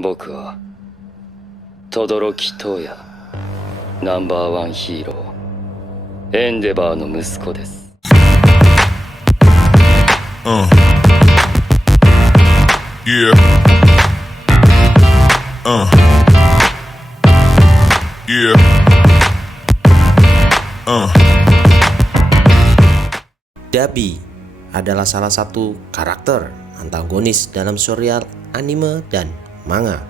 僕は轟東也ナンバーワンヒーローエンデバーの息子です。Yeah. Yeah. Dabi adalah salah satu karakter antagonis dalam serial anime dan manga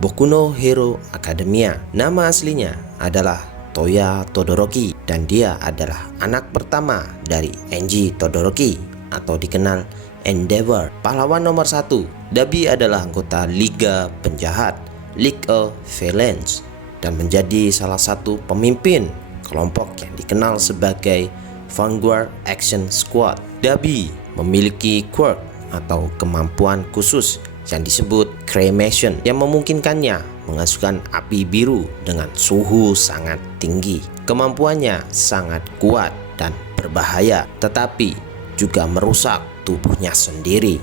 Boku no Hero Academia. Nama aslinya adalah Toya Todoroki dan dia adalah anak pertama dari Enji Todoroki atau dikenal Endeavor, pahlawan nomor 1. Dabi adalah anggota Liga Penjahat League of Villains dan menjadi salah satu pemimpin kelompok yang dikenal sebagai Vanguard Action Squad. Dabi memiliki quirk atau kemampuan khusus yang disebut cremation yang memungkinkannya menghasilkan api biru dengan suhu sangat tinggi. Kemampuannya sangat kuat dan berbahaya, tetapi juga merusak tubuhnya sendiri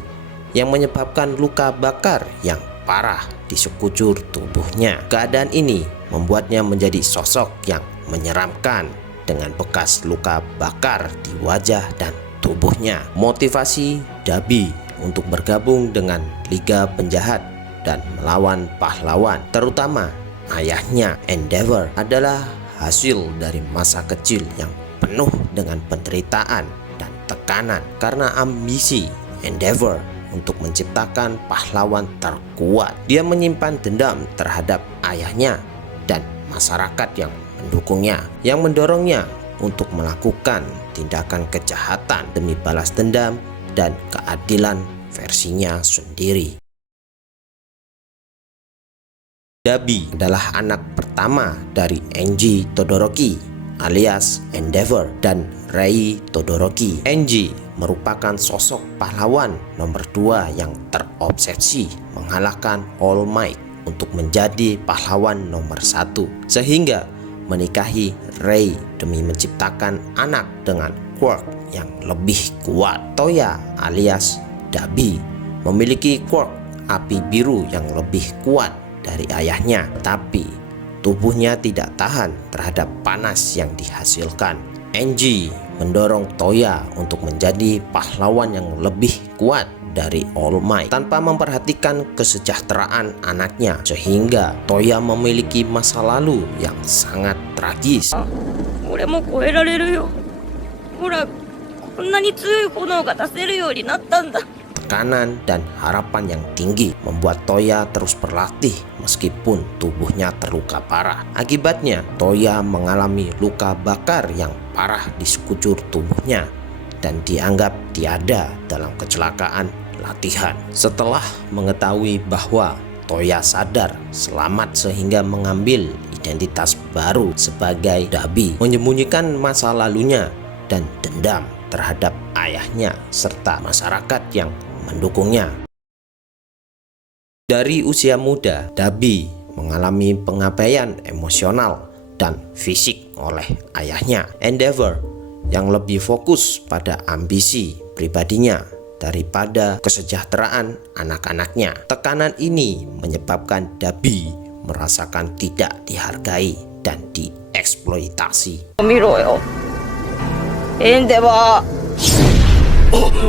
yang menyebabkan luka bakar yang parah di sekujur tubuhnya. Keadaan ini membuatnya menjadi sosok yang menyeramkan dengan bekas luka bakar di wajah dan tubuhnya. Motivasi Dabi untuk bergabung dengan Liga Penjahat dan melawan pahlawan, terutama ayahnya Endeavor, adalah hasil dari masa kecil yang penuh dengan penderitaan dan tekanan karena ambisi Endeavor untuk menciptakan pahlawan terkuat. Dia menyimpan dendam terhadap ayahnya dan masyarakat yang mendukungnya, yang mendorongnya untuk melakukan tindakan kejahatan demi balas dendam dan keadilan versinya sendiri. Dabi adalah anak pertama dari Enji Todoroki alias Endeavor dan Rei Todoroki. Enji merupakan sosok pahlawan nomor 2 yang terobsesi mengalahkan All Might untuk menjadi pahlawan nomor 1, sehingga menikahi Rei demi menciptakan anak dengan quirk yang lebih kuat. Toya alias Dabi memiliki quirk api biru yang lebih kuat dari ayahnya, tapi tubuhnya tidak tahan terhadap panas yang dihasilkan. Enji mendorong Toya untuk menjadi pahlawan yang lebih kuat dari All Might tanpa memperhatikan kesejahteraan anaknya, sehingga Toya memiliki masa lalu yang sangat tragis. Tekanan dan harapan yang tinggi membuat Toya terus berlatih meskipun tubuhnya terluka parah. Akibatnya, Toya mengalami luka bakar yang parah di sekujur tubuhnya dan dianggap tiada dalam kecelakaan latihan. Setelah mengetahui bahwa Toya sadar selamat sehingga mengambil identitas baru sebagai Dabi, menyembunyikan masa lalunya dan dendam terhadap ayahnya serta masyarakat yang mendukungnya. Dari usia muda, Dabi mengalami pengabaian emosional dan fisik oleh ayahnya Endeavor yang lebih fokus pada ambisi pribadinya daripada kesejahteraan anak-anaknya. Tekanan ini menyebabkan Dabi merasakan tidak dihargai dan dieksploitasi.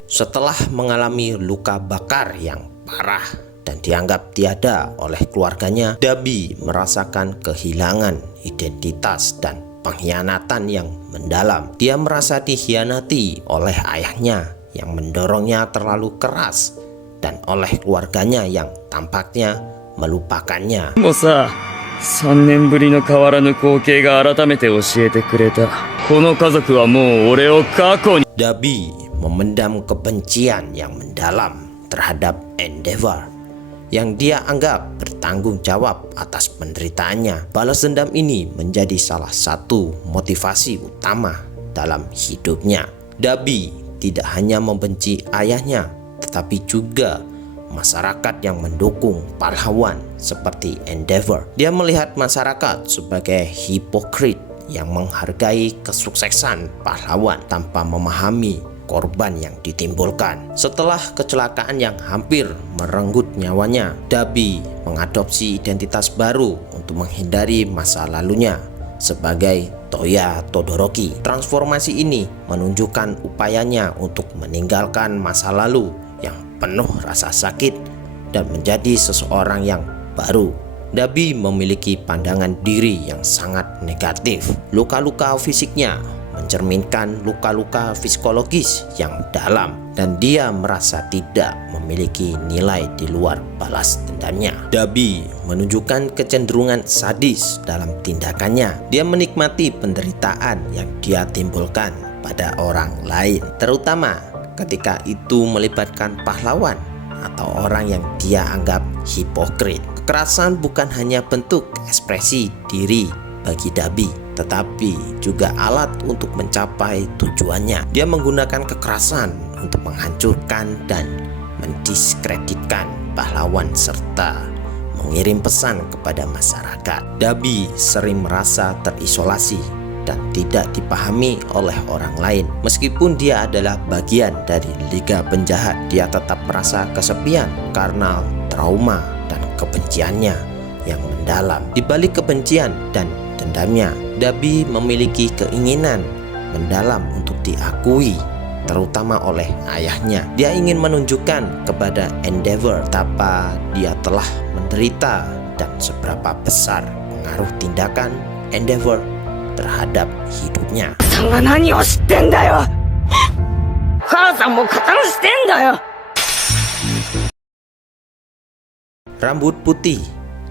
Setelah mengalami luka bakar yang parah dan dianggap tiada oleh keluarganya, Dabi merasakan kehilangan identitas dan pengkhianatan yang mendalam. Dia merasa dikhianati oleh ayahnya yang mendorongnya terlalu keras dan oleh keluarganya yang tampaknya melupakannya. 3年ぶりの変わらぬ光景が改めて教えてくれた。この家族はもう俺を過去に。Dabi memendam kebencian yang mendalam terhadap Endeavor yang dia anggap bertanggung jawab atas penderitaannya. Balas dendam ini menjadi salah satu motivasi utama dalam hidupnya. Dabi tidak hanya membenci ayahnya, tetapi juga masyarakat yang mendukung pahlawan seperti Endeavor. Dia melihat masyarakat sebagai hipokrit yang menghargai kesuksesan pahlawan tanpa memahami korban yang ditimbulkan. Setelah kecelakaan yang hampir merenggut nyawanya, Dabi mengadopsi identitas baru untuk menghindari masa lalunya sebagai Toya Todoroki. Transformasi ini menunjukkan upayanya untuk meninggalkan masa lalu yang penuh rasa sakit dan menjadi seseorang yang baru. Dabi memiliki pandangan diri yang sangat negatif. Luka-luka fisiknya mencerminkan luka-luka psikologis yang dalam, dan dia merasa tidak memiliki nilai di luar balas dendamnya. Dabi menunjukkan kecenderungan sadis dalam tindakannya. Dia menikmati penderitaan yang dia timbulkan pada orang lain, terutama ketika itu melibatkan pahlawan atau orang yang dia anggap hipokrit. Kekerasan bukan hanya bentuk ekspresi diri bagi Dabi, tetapi juga alat untuk mencapai tujuannya. Dia menggunakan kekerasan untuk menghancurkan dan mendiskreditkan pahlawan serta mengirim pesan kepada masyarakat. Dabi sering merasa terisolasi dan tidak dipahami oleh orang lain. Meskipun dia adalah bagian dari Liga Penjahat, dia tetap merasa kesepian karena trauma dan kebenciannya yang mendalam. Di balik kebencian dan dendamnya, Dabi memiliki keinginan mendalam untuk diakui, terutama oleh ayahnya. Dia ingin menunjukkan kepada Endeavor betapa dia telah menderita dan seberapa besar pengaruh tindakan Endeavor terhadap hidupnya. Rambut putih,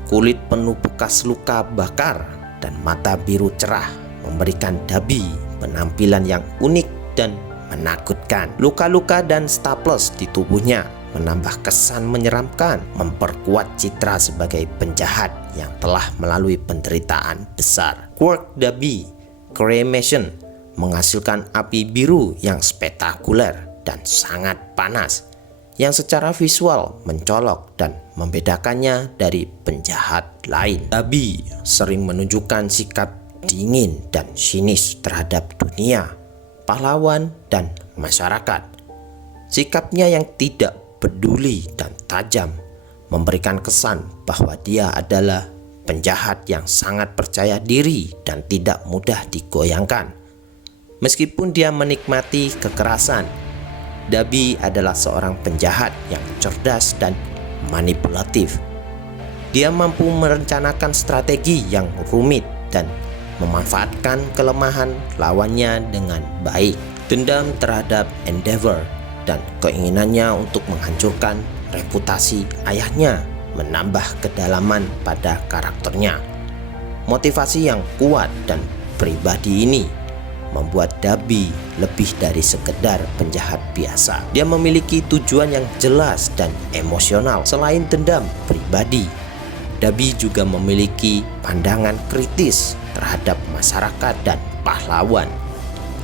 kulit penuh bekas luka bakar, dan mata biru cerah memberikan Dabi penampilan yang unik dan menakutkan. Luka-luka dan staples di tubuhnya menambah kesan menyeramkan, memperkuat citra sebagai penjahat yang telah melalui penderitaan besar. Quirk Dabi, Cremation, menghasilkan api biru yang spektakuler dan sangat panas, yang secara visual mencolok dan membedakannya dari penjahat lain. Dabi sering menunjukkan sikap dingin dan sinis terhadap dunia, pahlawan, dan masyarakat. Sikapnya yang tidak peduli dan tajam memberikan kesan bahwa dia adalah penjahat yang sangat percaya diri dan tidak mudah digoyangkan. Meskipun dia menikmati kekerasan, Dabi adalah seorang penjahat yang cerdas dan manipulatif. Dia mampu merencanakan strategi yang rumit dan memanfaatkan kelemahan lawannya dengan baik. Dendam terhadap Endeavor dan keinginannya untuk menghancurkan reputasi ayahnya menambah kedalaman pada karakternya. Motivasi yang kuat dan pribadi ini membuat Dabi lebih dari sekedar penjahat biasa. Dia memiliki tujuan yang jelas dan emosional. Selain dendam pribadi, Dabi juga memiliki pandangan kritis terhadap masyarakat dan pahlawan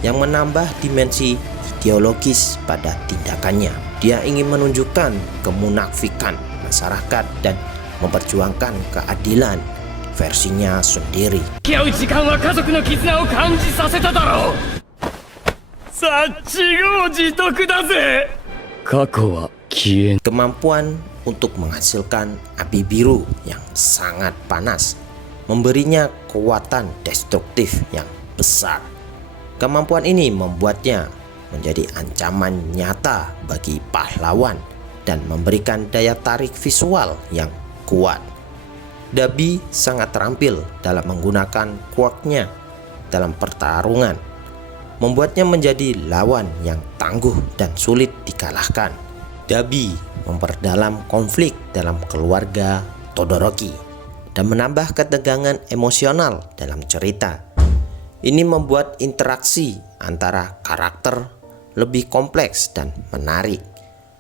yang menambah dimensi ideologis pada tindakannya. Dia ingin menunjukkan kemunafikan masyarakat dan memperjuangkan keadilan versinya sendiri. Kemampuan untuk menghasilkan api biru yang sangat panas memberinya kekuatan destruktif yang besar. Kemampuan ini membuatnya menjadi ancaman nyata bagi pahlawan dan memberikan daya tarik visual yang kuat. Dabi sangat terampil dalam menggunakan quirk-nya dalam pertarungan, membuatnya menjadi lawan yang tangguh dan sulit dikalahkan. Dabi memperdalam konflik dalam keluarga Todoroki dan menambah ketegangan emosional dalam cerita. Ini membuat interaksi antara karakter lebih kompleks dan menarik.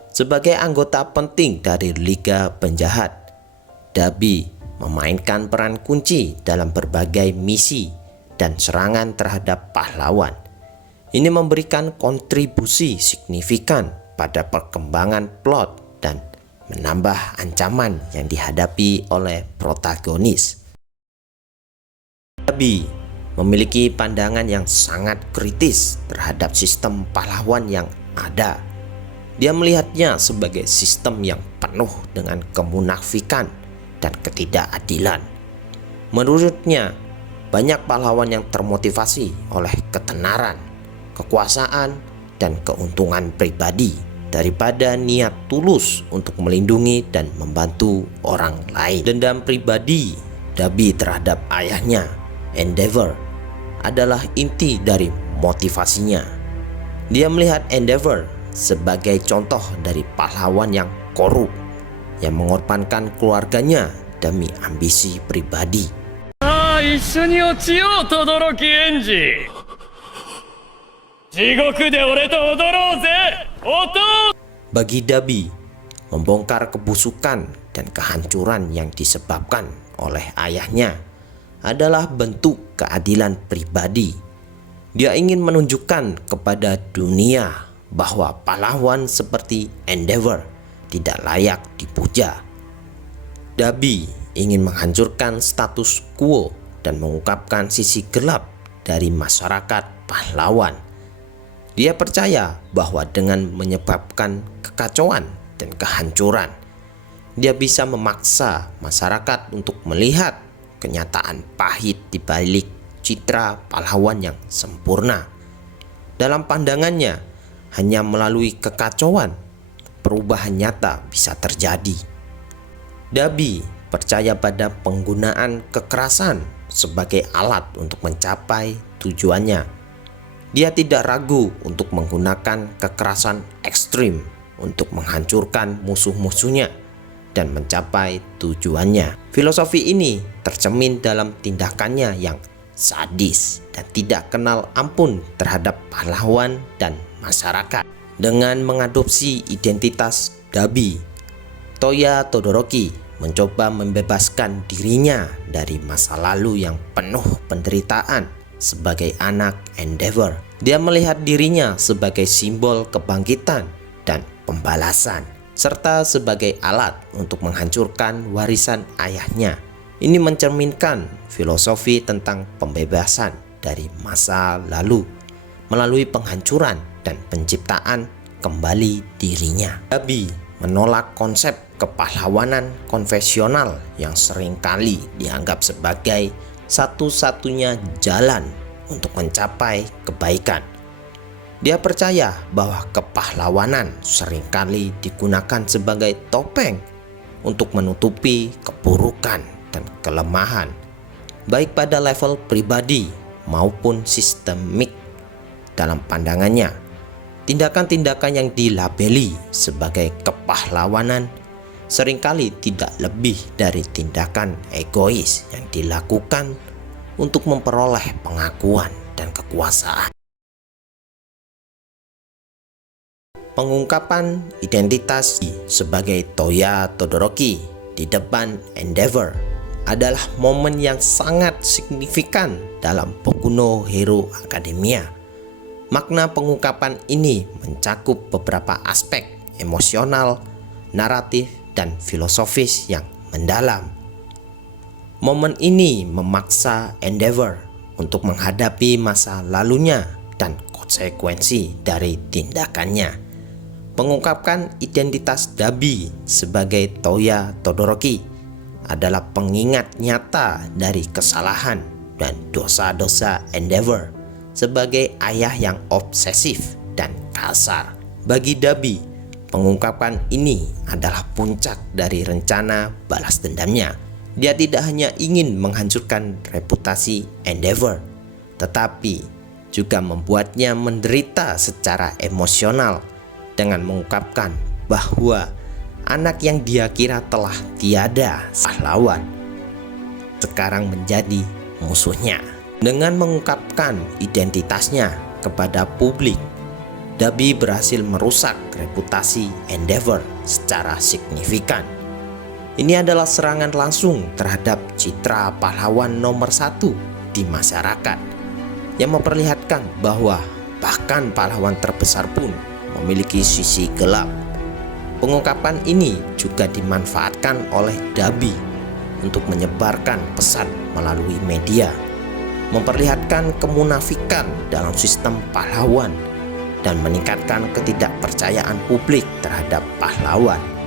Sebagai anggota penting dari Liga Penjahat, Dabi memainkan peran kunci dalam berbagai misi dan serangan terhadap pahlawan. Ini memberikan kontribusi signifikan pada perkembangan plot dan menambah ancaman yang dihadapi oleh protagonis. Dabi memiliki pandangan yang sangat kritis terhadap sistem pahlawan yang ada. Dia melihatnya sebagai sistem yang penuh dengan kemunafikan dan ketidakadilan. Menurutnya, banyak pahlawan yang termotivasi oleh ketenaran, kekuasaan, dan keuntungan pribadi daripada niat tulus untuk melindungi dan membantu orang lain. Dendam pribadi Dabi terhadap ayahnya, Endeavor, adalah inti dari motivasinya. Dia melihat Endeavor sebagai contoh dari pahlawan yang korup yang mengorbankan keluarganya demi ambisi pribadi. 一緒に落ちよう轟エンジ地獄で俺と踊ろうぜ音 Bagi Dabi, membongkar kebusukan dan kehancuran yang disebabkan oleh ayahnya adalah bentuk keadilan pribadi. Dia ingin menunjukkan kepada dunia bahwa pahlawan seperti Endeavor tidak layak dipuja. Dabi ingin menghancurkan status quo dan mengungkapkan sisi gelap dari masyarakat pahlawan. Dia percaya bahwa dengan menyebabkan kekacauan dan kehancuran, dia bisa memaksa masyarakat untuk melihat kenyataan pahit di balik citra pahlawan yang sempurna. Dalam pandangannya, hanya melalui kekacauan, perubahan nyata bisa terjadi. Dabi percaya pada penggunaan kekerasan sebagai alat untuk mencapai tujuannya. Dia tidak ragu untuk menggunakan kekerasan ekstrim untuk menghancurkan musuh-musuhnya dan mencapai tujuannya. Filosofi ini tercermin dalam tindakannya yang sadis dan tidak kenal ampun terhadap pahlawan dan masyarakat. Dengan mengadopsi identitas Dabi, Toya Todoroki mencoba membebaskan dirinya dari masa lalu yang penuh penderitaan sebagai anak Endeavor. Dia melihat dirinya sebagai simbol kebangkitan dan pembalasan, serta sebagai alat untuk menghancurkan warisan ayahnya. Ini mencerminkan filosofi tentang pembebasan dari masa lalu melalui penghancuran dan penciptaan kembali dirinya. Dabi menolak konsep kepahlawanan konvensional yang seringkali dianggap sebagai satu-satunya jalan untuk mencapai kebaikan. Dia percaya bahwa kepahlawanan seringkali digunakan sebagai topeng untuk menutupi keburukan dan kelemahan, baik pada level pribadi maupun sistemik. Dalam pandangannya, tindakan-tindakan yang dilabeli sebagai kepahlawanan seringkali tidak lebih dari tindakan egois yang dilakukan untuk memperoleh pengakuan dan kekuasaan. Pengungkapan identitas sebagai Toya Todoroki di depan Endeavor adalah momen yang sangat signifikan dalam Boku no Hero Academia. Makna pengungkapan ini mencakup beberapa aspek emosional, naratif, dan filosofis yang mendalam. Momen ini memaksa Endeavor untuk menghadapi masa lalunya dan konsekuensi dari tindakannya. Mengungkapkan identitas Dabi sebagai Toya Todoroki adalah pengingat nyata dari kesalahan dan dosa-dosa Endeavor sebagai ayah yang obsesif dan kasar. Bagi Dabi, pengungkapan ini adalah puncak dari rencana balas dendamnya. Dia tidak hanya ingin menghancurkan reputasi Endeavor, tetapi juga membuatnya menderita secara emosional dengan mengungkapkan bahwa anak yang dia kira telah tiada pahlawan sekarang menjadi musuhnya. Dengan mengungkapkan identitasnya kepada publik, Dabi berhasil merusak reputasi Endeavor secara signifikan. Ini adalah serangan langsung terhadap citra pahlawan nomor 1 di masyarakat, yang memperlihatkan bahwa bahkan pahlawan terbesar pun memiliki sisi gelap. Pengungkapan ini juga dimanfaatkan oleh Dabi untuk menyebarkan pesan melalui media. memperlihatkan kemunafikan dalam sistem pahlawan dan meningkatkan ketidakpercayaan publik terhadap pahlawan.